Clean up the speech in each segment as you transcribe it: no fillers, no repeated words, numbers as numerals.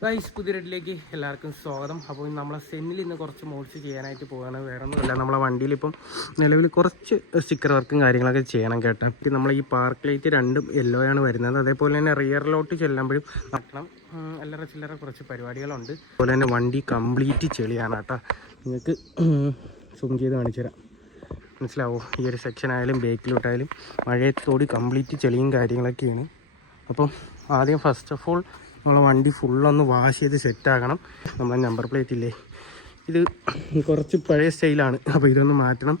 Guys, പുതിയ റെഡിലേക്ക് എല്ലാവർക്കും സ്വാഗതം. അപ്പോൾ നമ്മളെ സെന്നിൽ ഇന്ന് കുറച്ച് മോഡ്സ് ചെയ്യാനായിട്ട് പോവുകയാണ്. വേറെ ഒന്നുമില്ല, നമ്മളെ വണ്ടിയിൽ ഇപ്പം നിലവിൽ കുറച്ച് സ്റ്റിക്കർ വർക്കും കാര്യങ്ങളൊക്കെ ചെയ്യണം കേട്ടോ. നമ്മൾ ഈ പാർക്ക് ലൈറ്റ് രണ്ടും യെല്ലോ ആണ് വരുന്നത്. അതേപോലെ തന്നെ റിയറിലോട്ട് ചെല്ലുമ്പോഴും നടക്കണം. അല്ലറ ചില്ലറ കുറച്ച് പരിപാടികളുണ്ട്. അതുപോലെ തന്നെ വണ്ടി കംപ്ലീറ്റ് ചെളിയാണ് കേട്ടോ. നിങ്ങൾക്ക് സൂം ചെയ്ത് കാണിച്ചു തരാം, മനസ്സിലാവോ? ഈ ഒരു സെക്ഷൻ ആയാലും ബേക്കിലോട്ടായാലും മഴയത്തോട് കംപ്ലീറ്റ് ചെളിയും കാര്യങ്ങളൊക്കെയാണ്. അപ്പം ആദ്യം ഫസ്റ്റ് ഓഫ് ഓൾ നമ്മളെ വണ്ടി ഫുള്ളൊന്ന് വാഷ് ചെയ്ത് സെറ്റാക്കണം. നമ്മളെ നമ്പർ പ്ലേറ്റ് ഇല്ലേ, ഇത് കുറച്ച് പഴയ സ്റ്റൈലാണ്, അപ്പോൾ ഇതൊന്ന് മാറ്റണം.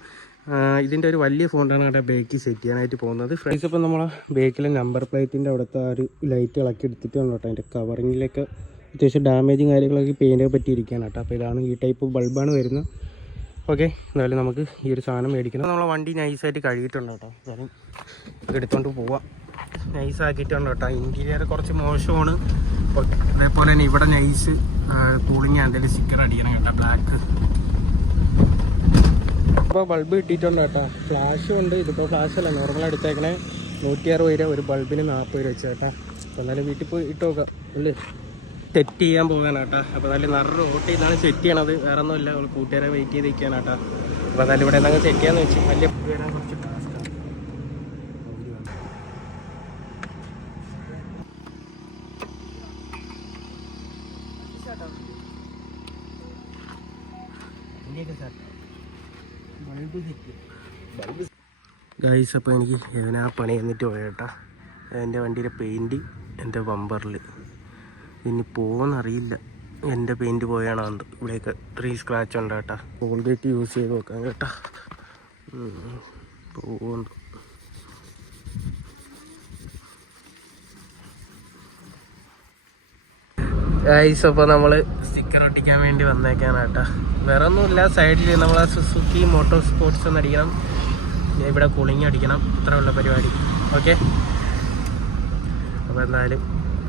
ഇതിൻ്റെ ഒരു വലിയ ഫോണ്ടാണ് അവിടെ ബേക്കിൽ സെറ്റ് ചെയ്യാനായിട്ട് പോകുന്നത്. ഫ്രണ്ട്സ്, ഇപ്പം നമ്മളെ ബേക്കിലെ നമ്പർ പ്ലേറ്റിൻ്റെ അവിടുത്തെ ആ ഒരു ലൈറ്റ് ഇളക്കി എടുത്തിട്ടാണ് കേട്ടോ. അതിൻ്റെ കവറിങ്ങിലൊക്കെ അത്യാവശ്യം ഡാമേജും കാര്യങ്ങളൊക്കെ പെയിൻ്റൊക്കെ പറ്റിയിരിക്കുകയാണ് കേട്ടോ. അപ്പോൾ ഇതാണ്, ഈ ടൈപ്പ് ബൾബാണ് വരുന്നത്. ഓക്കെ, എന്തായാലും നമുക്ക് ഈ ഒരു സാധനം മേടിക്കണം. നമ്മളെ വണ്ടി നൈസായിട്ട് കഴുകിയിട്ടുണ്ട് കേട്ടോ. ഞാനും എടുത്തുകൊണ്ട് പോവാം. നൈസാക്കിയിട്ടുണ്ട് കേട്ടോ. ഇൻറ്റീരിയർ കുറച്ച് മോശമാണ്. അതേപോലെ തന്നെ ഇവിടെ നൈസ് കൂളിങ് എന്തെങ്കിലും സ്റ്റിക്കർ അടിക്കണം കേട്ടോ, ബ്ലാക്ക്. അപ്പോൾ ബൾബ് കിട്ടിയിട്ടുണ്ട് കേട്ടോ. ഫ്ലാഷും ഉണ്ട്. ഇതിപ്പോൾ ഫ്ലാഷ് അല്ല, നോർമൽ എടുത്തേക്കണേ. 160 രൂപ, ഒരു ബൾബിന് 40 രൂപ വെച്ചാൽ കേട്ടോ. അപ്പോൾ എന്നാലും വീട്ടിൽ പോയി ഇട്ട് നോക്കാം അല്ലേ. സെറ്റ് ചെയ്യാൻ പോകാൻ കേട്ടോ. അപ്പോൾ നല്ല നറു ഓട്ട് ചെയ്താണ് സെറ്റ് ചെയ്യണത്. വേറെ ഒന്നുമില്ല, നമ്മൾ കൂട്ടുകാരെ വെയിറ്റ് ചെയ്ത് നിൽക്കുകയാണ് കേട്ടോ. അപ്പോൾ അതായാലും ഇവിടെ എന്തെങ്കിലും സെറ്റ് ചെയ്യാന്ന് വെച്ച് വലിയ വരാൻ കുറച്ച് ടാസ്ക്കാണ്. ഗൈസ്, അപ്പോൾ എനിക്ക് ആ പണി എന്നിട്ട് പോയേട്ടാ. എൻ്റെ വണ്ടിയുടെ പെയിൻറ്റ് എൻ്റെ ബമ്പറിൽ ഇനി പോകുമെന്നറിയില്ല. എൻ്റെ പെയിൻറ്റ് പോയാണോ എന്ത്. ഇവിടെയൊക്കെ 3 സ്ക്രാച്ച് ഉണ്ട് കേട്ടോ. കോൾഗേറ്റ് യൂസ് ചെയ്ത് നോക്കാം കേട്ടോ. പോകുന്നു. ഗൈസ്, അപ്പോൾ നമ്മൾ സ്റ്റിക്കർ ഒട്ടിക്കാൻ വേണ്ടി വന്നേക്കാണ് കേട്ടോ. വേറെ ഒന്നുമില്ല, സൈഡിൽ നമ്മളെ സുസുക്കി മോട്ടോർ സ്പോർട്സ് ഒന്ന് അടിക്കണം, ഇവിടെ കൂളിങ് അടിക്കണം, ഇത്രയുള്ള പരിപാടി. ഓക്കെ, അപ്പോൾ എന്തായാലും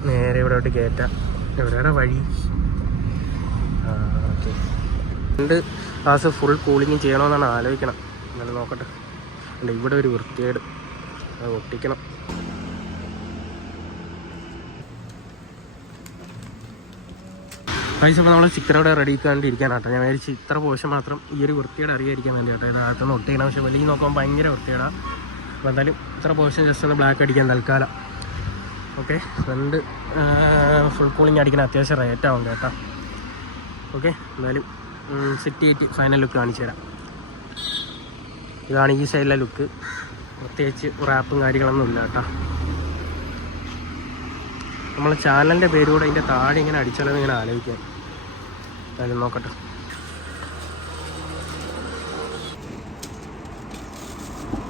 നേരെ ഇവിടോട്ട് കയറ്റാം. എവിടെയാണ് വഴി? ഓക്കെ, 2 ക്ലാസ് ഫുൾ കൂളിങ് ചെയ്യണമെന്നാണ് ആലോചിക്കണം. അങ്ങനെ നോക്കട്ടെ. അല്ല, ഇവിടെ ഒരു വൃത്തികേട്, അത് ഒട്ടിക്കണം. പൈസ ഇപ്പോൾ നമ്മൾ സ്റ്റിക്കർ അവിടെ റെഡി ആക്കാണ്ടിരിക്കാനാട്ടോ. ഞാൻ വിചാരിച്ച് ഇത്ര പോഷൻ മാത്രം ഈ ഒരു വൃത്തിയുടെ അറിയാതിരിക്കാൻ വേണ്ടി കേട്ടോ. ഇതിനകത്തൊന്ന് ഒട്ടിക്കണം. പക്ഷേ വെളിയിൽ നോക്കുമ്പോൾ ഭയങ്കര വൃത്തിയിടാം. അപ്പോൾ എന്തായാലും ഇത്ര പോഷൻ ജസ്റ്റ് ഒന്ന് ബ്ലാക്ക് അടിക്കാൻ തൽക്കാലം. ഓക്കെ, ഫ്രണ്ട് ഫുൾ കൂളിങ് അടിക്കാൻ അത്യാവശ്യം റേറ്റ് ആവും കേട്ടോ. ഓക്കെ, എന്തായാലും സെറ്റ് ചെയ്തിട്ട് ഫൈനൽ ലുക്ക് കാണിച്ചു തരാം. ഇതാണ് ഈ സൈഡിലെ ലുക്ക്. പ്രത്യേകിച്ച് റാപ്പും കാര്യങ്ങളൊന്നും ഇല്ല കേട്ടോ. നമ്മളെ ചാനലിൻ്റെ പേരൂടെ അതിൻ്റെ താഴെ ഇങ്ങനെ അടിച്ചാലെന്ന് ഇങ്ങനെ ആലോചിക്കാം. എന്തായാലും നോക്കട്ടെ.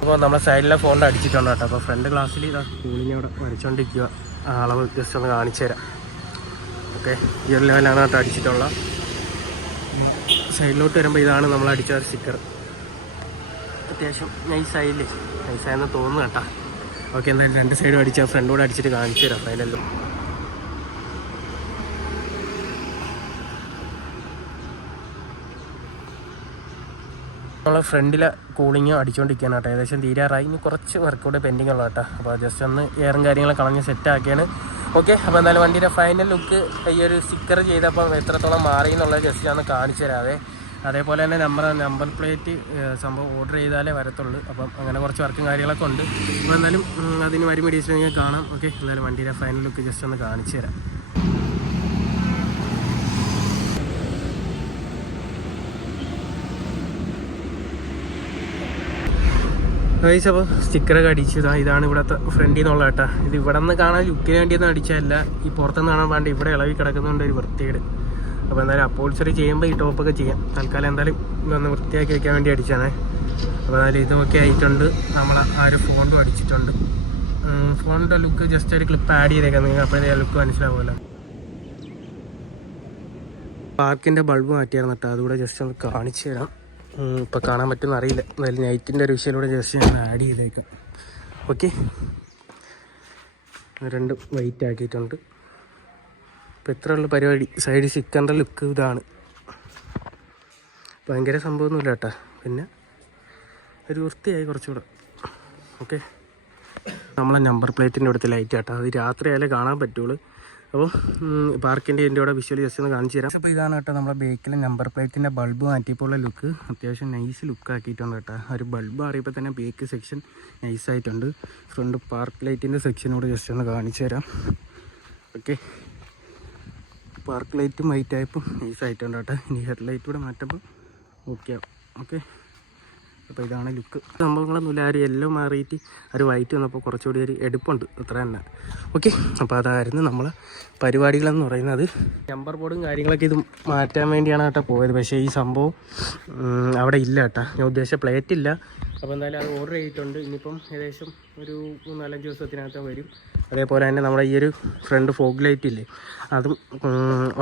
അപ്പോൾ നമ്മളെ സൈഡിലെ ഫോണിൽ അടിച്ചിട്ടുണ്ട് കേട്ടോ. അപ്പോൾ ഫ്രണ്ട് ഗ്ലാസ്സിൽ ഇതാ കൂളിങ് അവിടെ വരച്ചുകൊണ്ടിരിക്കുക. അളവ് ജസ്റ്റ് ഒന്ന് കാണിച്ചു തരാം. ഓക്കെ, ഈ ഒരു ലെവലാണ് കേട്ടോ അടിച്ചിട്ടുള്ള. സൈഡിലോട്ട് വരുമ്പോൾ ഇതാണ് നമ്മൾ അടിച്ച ഒരു സ്റ്റിക്കർ. അത്യാവശ്യം നൈസായില്ലേ? നൈസായെന്ന് തോന്നുന്നു കേട്ടോ. ഓക്കെ, എന്തായാലും 2 സൈഡും അടിച്ചാൽ ഫ്രണ്ടോട് അടിച്ചിട്ട് കാണിച്ചു തരാം ഫൈനലും. നമ്മൾ ഫ്രണ്ടിലെ കൂളിങ് അടിച്ചുകൊണ്ടിരിക്കുകയാണ് കേട്ടോ. ഏകദേശം തീരാറായി. ഇനി കുറച്ച് വർക്ക് കൂടെ പെൻഡിങ് ഉള്ള കേട്ടോ. അപ്പോൾ ജസ്റ്റ് ഒന്ന് എയറും കാര്യങ്ങളൊക്കെ കളഞ്ഞ് സെറ്റാക്കിയാണ്. ഓക്കെ, അപ്പോൾ എന്തായാലും വണ്ടിയുടെ ഫൈനൽ ലുക്ക് ഈ ഒരു സ്റ്റിക്കർ ചെയ്തപ്പോൾ എത്രത്തോളം മാറി എന്നുള്ളത് ജസ്റ്റ് ഞാൻ കാണിച്ചു തരാവേ. അതേപോലെ തന്നെ നമ്പർ പ്ലേറ്റ് സംഭവം ഓർഡർ ചെയ്താലേ വരത്തുള്ളൂ. അപ്പം അങ്ങനെ കുറച്ച് വർക്കും കാര്യങ്ങളൊക്കെ ഉണ്ട്. അപ്പോൾ എന്തായാലും അതിന് വരും വീഡിയോസ് നിങ്ങൾക്ക് കാണാം. ഓക്കെ, എന്തായാലും വണ്ടിയുടെ ഫൈനൽ ലുക്ക് ജസ്റ്റ് ഒന്ന് കാണിച്ചു തരാം. ഗൈസ്, അപ്പോൾ സ്റ്റിക്കറൊക്കെ അടിച്ചതാ. ഇതാണ് ഇവിടുത്തെ ഫ്രണ്ടിൽ നിന്നുള്ള കേട്ടോ. ഇത് ഇവിടെ നിന്ന് കാണാൻ ലുക്കിന് വേണ്ടിയൊന്നും അടിച്ചതല്ല, ഈ പുറത്തുനിന്ന് കാണാൻ വേണ്ടി ഇവിടെ ഇളവി കിടക്കുന്നുണ്ട് ഒരു വൃത്തികേട്. അപ്പോൾ എന്തായാലും അപ്പോൾസറി ചെയ്യുമ്പോൾ ഈ ടോപ്പൊക്കെ ചെയ്യാം. തൽക്കാലം എന്തായാലും ഇതൊന്ന് വൃത്തിയാക്കി വയ്ക്കാൻ വേണ്ടി അടിച്ചാണേ. അപ്പോൾ എന്തായാലും ഇതൊക്കെ ആയിട്ടുണ്ട്. നമ്മൾ ആ ഒരു ഫോണ്ടും അടിച്ചിട്ടുണ്ട്. ഫോണിൻ്റെ ലുക്ക് ജസ്റ്റ് ഒരു ക്ലിപ്പ് ആഡ് ചെയ്തേക്കാം നിങ്ങൾക്ക്, അപ്പോഴേ ലുക്ക് മനസ്സിലാവുമല്ലോ. പാർക്കിൻ്റെ ബൾബ് മാറ്റിയായിരുന്നു കേട്ടോ. അതുകൂടെ ജസ്റ്റ് ഒന്ന് കാണിച്ചു തരാം. ഇപ്പോൾ കാണാൻ പറ്റുമെന്ന് അറിയില്ല. എന്തായാലും നൈറ്റിൻ്റെ ഒരു വിഷയിലൂടെ ജസ്റ്റ് ഞാൻ ആഡ് ചെയ്തേക്കാം. ഓക്കെ, 2 വൈറ്റ് ആക്കിയിട്ടുണ്ട്. ഇപ്പോൾ ഇത്രയുള്ള പരിപാടി. സൈഡ് സ്റ്റിക്കറിൻ്റെ ലുക്ക് ഇതാണ്. ഭയങ്കര സംഭവമൊന്നുമില്ല കേട്ടോ. പിന്നെ ഒരു വൃത്തിയായി കുറച്ചുകൂടെ. ഓക്കെ, നമ്മളെ നമ്പർ പ്ലേറ്റിൻ്റെ അടുത്ത് ലൈറ്റ് കേട്ടോ. അത് രാത്രി ആയാലേ കാണാൻ പറ്റുള്ളൂ. അപ്പോൾ പാർക്കിൻ്റെ എൻ്റെ കൂടെ വിഷ്വൽ ജസ്റ്റ് ഒന്ന് കാണിച്ചു തരാം. അപ്പോൾ ഇതാണ് കേട്ടോ നമ്മുടെ ബേക്കിലെ നമ്പർ പ്ലേറ്റിൻ്റെ ബൾബ് മാറ്റിയപ്പോൾ ലുക്ക്. അത്യാവശ്യം നൈസ് ലുക്ക് ആക്കിയിട്ടുണ്ട് കേട്ടോ. ഒരു ബൾബ് അറിയപ്പോൾ തന്നെ ബേക്ക് സെക്ഷൻ നൈസായിട്ടുണ്ട്. ഫ്രണ്ട് പാർക്ക് ലൈറ്റിൻ്റെ സെക്ഷനോട് ജസ്റ്റ് ഒന്ന് കാണിച്ചു തരാം. ഓക്കെ, പാർക്ക് ലൈറ്റും വൈറ്റ് ആയപ്പോൾ നൈസായിട്ടുണ്ട് കേട്ടോ. ഇനി ഹെഡ് ലൈറ്റ് കൂടെ മാറ്റുമ്പോൾ ഓക്കെ ആവും. ഓക്കെ, അപ്പോൾ ഇതാണ് ലുക്ക്. സംഭവങ്ങളൊന്നുമില്ല, ആ ഒരു യെല്ലോ മാറിയിട്ട് ഒരു വൈറ്റ് വന്നപ്പോൾ കുറച്ചുകൂടി ഒരു എടുപ്പുണ്ട്, അത്ര തന്നെ. ഓക്കെ, അപ്പോൾ അതായിരുന്നു നമ്മളെ പരിപാടികളെന്ന് പറയുന്നത്. നമ്പർ ബോർഡും കാര്യങ്ങളൊക്കെ ഇത് മാറ്റാൻ വേണ്ടിയാണ് കേട്ടോ പോയത്. പക്ഷേ ഈ സംഭവം അവിടെ ഇല്ല കേട്ടോ. ഞാൻ ഉദ്ദേശിച്ച പ്ലേറ്റ് ഇല്ല. അപ്പോൾ എന്തായാലും അത് ഓർഡർ ചെയ്തിട്ടുണ്ട്. ഇനിയിപ്പം ഏകദേശം ഒരു 4-5 ദിവസത്തിനകത്ത് വരും. അതേപോലെ തന്നെ നമ്മുടെ ഈ ഒരു ഫ്രണ്ട് ഫോഗ് ലൈറ്റ് ഇല്ലേ, അതും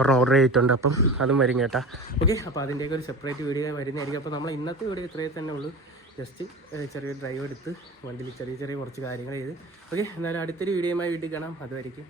ഓർഡർ ചെയ്തിട്ടുണ്ട്. അപ്പം അതും വരും കേട്ടോ. ഓക്കെ, അപ്പോൾ അതിൻ്റെയൊക്കെ ഒരു സെപ്പറേറ്റ് വീഡിയോ വരുന്നതായിരിക്കും. അപ്പോൾ നമ്മൾ ഇന്നത്തെ വീഡിയോ ഇത്രയേ തന്നെ ഉള്ളൂ. ജസ്റ്റ് ചെറിയൊരു ഡ്രൈവ് എടുത്ത് വണ്ടിയിൽ ചെറിയ കുറച്ച് കാര്യങ്ങൾ ചെയ്ത്. ഓക്കെ, എന്നാലും അടുത്തൊരു വീഡിയോയുമായി വീട്ടിൽ കാണാം. അതുവരെയ്ക്കും